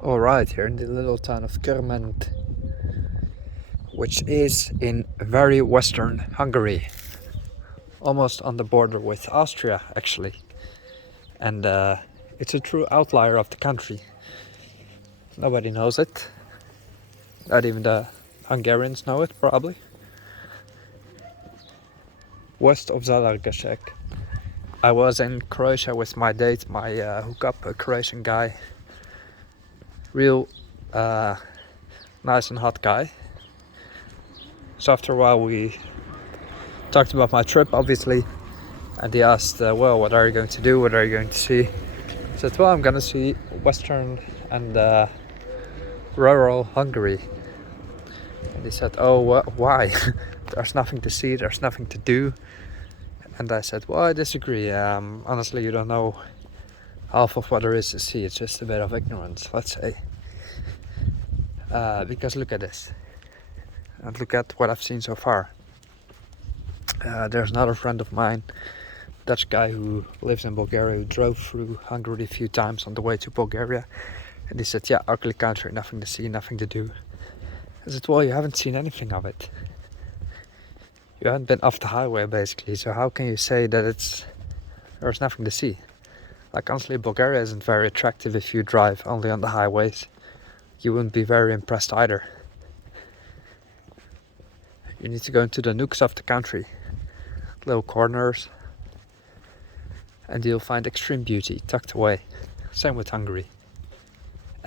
Alright, here in the little town of Kerment, which is in very western Hungary, almost on the border with Austria actually. And it's a true outlier of the country. Nobody knows it, not even the Hungarians know it probably. West of Zalargashek. I was in Croatia with my date, my hookup, a Croatian guy. Real nice and hot guy. So after a while we talked about my trip, obviously, and he asked, well, what are you going to do? What are you going to see? I said, well, I'm going to see western and rural Hungary. And he said, oh, why? There's nothing to see, there's nothing to do. And I said, well, I disagree. Honestly, you don't know half of what there is to see. It's just a bit of ignorance, let's say. Because look at this. And look at what I've seen so far. There's another friend of mine, Dutch guy who lives in Bulgaria, who drove through Hungary a few times on the way to Bulgaria. And he said, yeah, ugly country, nothing to see, nothing to do. I said, well, you haven't seen anything of it. You haven't been off the highway, basically. So how can you say that there's nothing to see? Like, honestly, Bulgaria isn't very attractive if you drive only on the highways. You wouldn't be very impressed either. You need to go into the nooks of the country, little corners, and you'll find extreme beauty tucked away. Same with Hungary.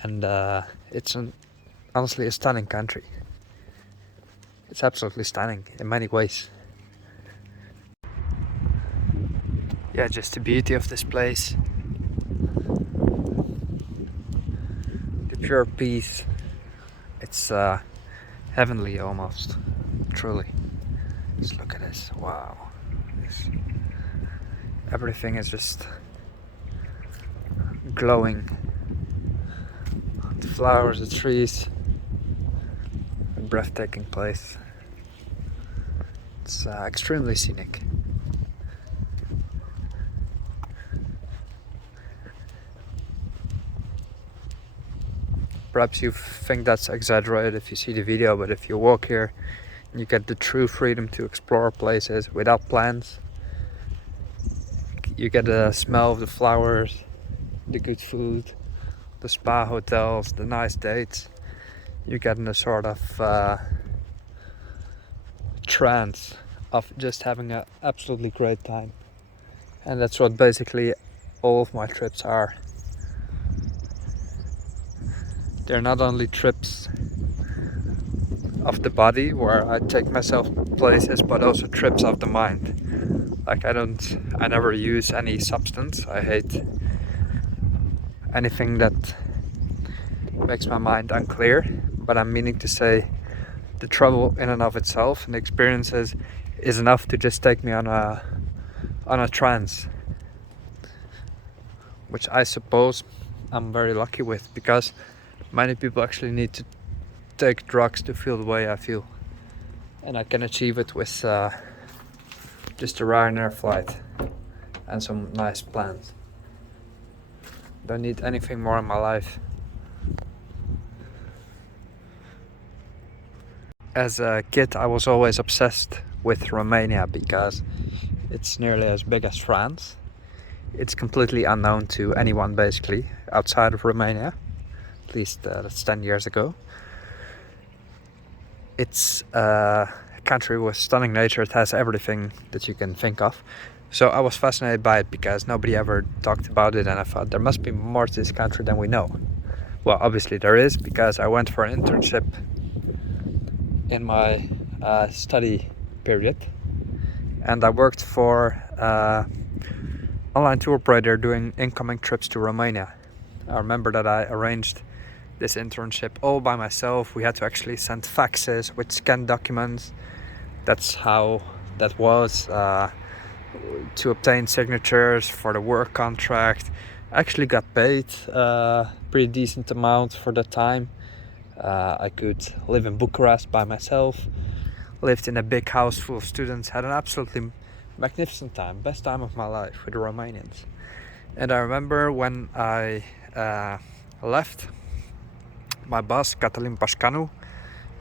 And it's honestly a stunning country. It's absolutely stunning in many ways. Yeah, just the beauty of this place. The pure peace. It's heavenly almost. Truly. Just look at this. Wow. Everything is just glowing. The flowers, the trees. A breathtaking place. It's extremely scenic. Perhaps you think that's exaggerated if you see the video, but if you walk here, you get the true freedom to explore places without plans. You get the smell of the flowers, the good food, the spa hotels, the nice dates. You get in a sort of trance of just having an absolutely great time. And that's what basically all of my trips are. They're not only trips of the body where I take myself places, but also trips of the mind. Like I never use any substance. I hate anything that makes my mind unclear, but I'm meaning to say the travel in and of itself and the experiences is enough to just take me on a trance, which I suppose I'm very lucky with, because many people actually need to take drugs to feel the way I feel, and I can achieve it with just a Ryanair flight and some nice plans. Don't need anything more in my life. As a kid, I was always obsessed with Romania because it's nearly as big as France. It's completely unknown to anyone basically outside of Romania. At least that's 10 years ago. It's a country with stunning nature. It has everything that you can think of. So I was fascinated by it because nobody ever talked about it, and I thought there must be more to this country than we know. Well, obviously there is, because I went for an internship in my study period, and I worked for online tour operator doing incoming trips to Romania. I remember that I arranged this internship all by myself. We had to actually send faxes with scanned documents. That's how that was. To obtain signatures for the work contract. I actually got paid a pretty decent amount for the time. I could live in Bucharest by myself, lived in a big house full of students, had an absolutely magnificent time, best time of my life with the Romanians. And I remember when I left, my boss, Cătălin Pașcanu,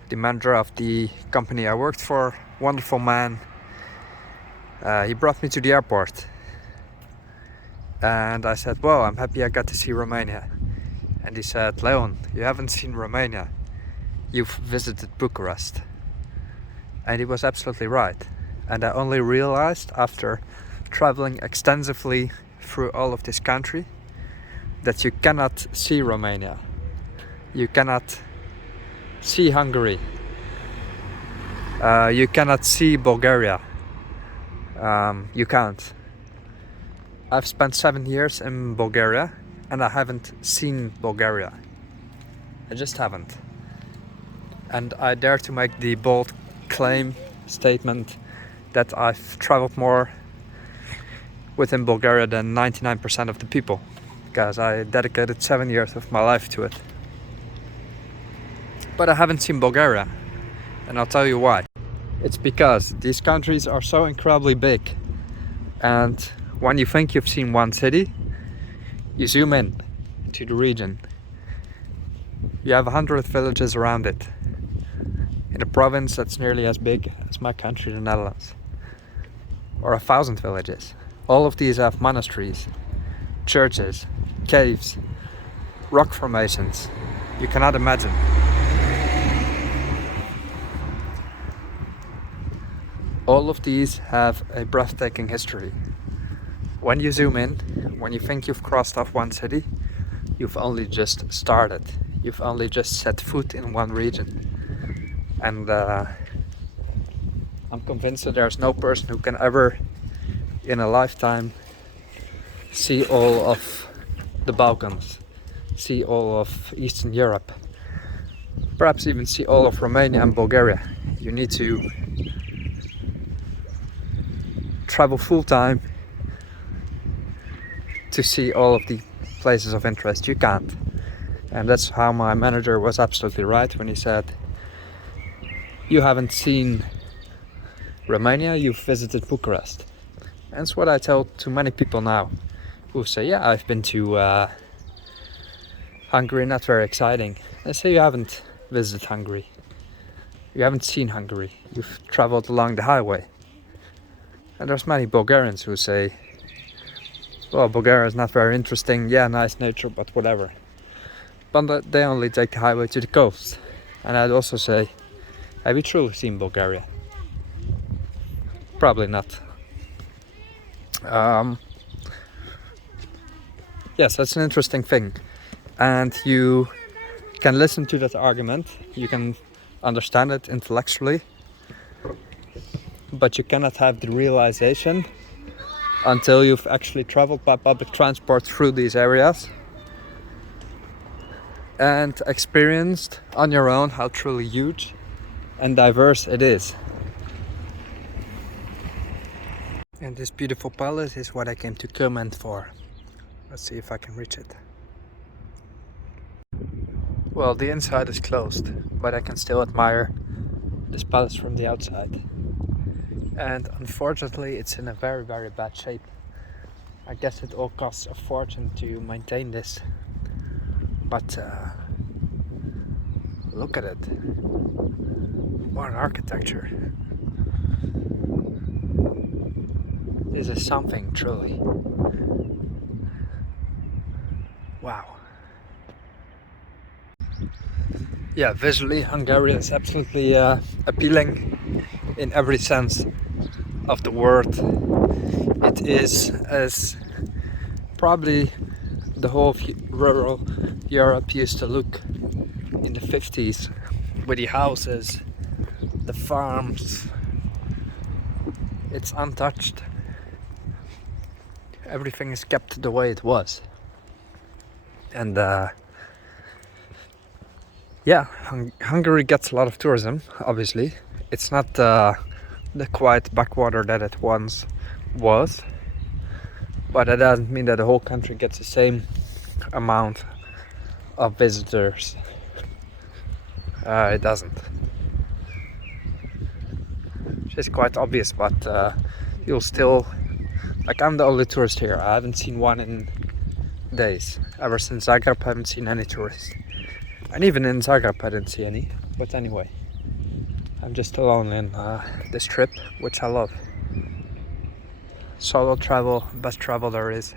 the manager of the company I worked for, wonderful man. He brought me to the airport. And I said, well, I'm happy I got to see Romania. And he said, Leon, you haven't seen Romania. You've visited Bucharest. And he was absolutely right. And I only realized after traveling extensively through all of this country that you cannot see Romania. You cannot see Hungary. You cannot see Bulgaria. You can't. I've spent 7 years in Bulgaria and I haven't seen Bulgaria. I just haven't. And I dare to make the bold statement that I've traveled more within Bulgaria than 99% of the people, because I dedicated 7 years of my life to it. But I haven't seen Bulgaria, and I'll tell you why. It's because these countries are so incredibly big, and when you think you've seen one city, you zoom in to the region. You have 100 villages around it, in a province that's nearly as big as my country, the Netherlands, or 1,000 villages. All of these have monasteries, churches, caves, rock formations. You cannot imagine. All of these have a breathtaking history. When you zoom in, when you think you've crossed off one city, you've only just started. You've only just set foot in one region. And I'm convinced that there's no person who can ever in a lifetime see all of the Balkans, see all of Eastern Europe, perhaps even see all of Romania and Bulgaria. You need to travel full time to see all of the places of interest. You can't. And that's how my manager was absolutely right when he said, you haven't seen Romania, you've visited Bucharest. And that's what I tell to many people now who say, yeah, I've been to Hungary, not very exciting. I say, you haven't visited Hungary. You haven't seen Hungary. You've traveled along the highway. And there's many Bulgarians who say, well, Bulgaria is not very interesting. Yeah, nice nature, but whatever. But they only take the highway to the coast. And I'd also say, have you truly seen Bulgaria? Probably not. Yes, that's an interesting thing. And you can listen to that argument. You can understand it intellectually. But you cannot have the realization until you've actually traveled by public transport through these areas and experienced on your own how truly huge and diverse it is. And this beautiful palace is what I came to comment for. Let's see if I can reach it. Well, the inside is closed, but I can still admire this palace from the outside. And unfortunately, it's in a very, very bad shape. I guess it all costs a fortune to maintain this. But look at it. What an architecture. This is something truly. Wow. Yeah, visually Hungary is absolutely appealing in every sense of the word. It is as probably the whole of rural Europe used to look in the 50s, with the houses, the farms. It's untouched. Everything is kept the way it was. And yeah, Hungary gets a lot of tourism, obviously. It's not the quiet backwater that it once was, but that doesn't mean that the whole country gets the same amount of visitors. It doesn't. It's quite obvious, but you'll still, like, I'm the only tourist here. I haven't seen one in days. Ever since Zagreb, I haven't seen any tourists. And even in Zagreb I didn't see any. But anyway, I'm just alone in this trip, which I love. Solo travel, best travel there is.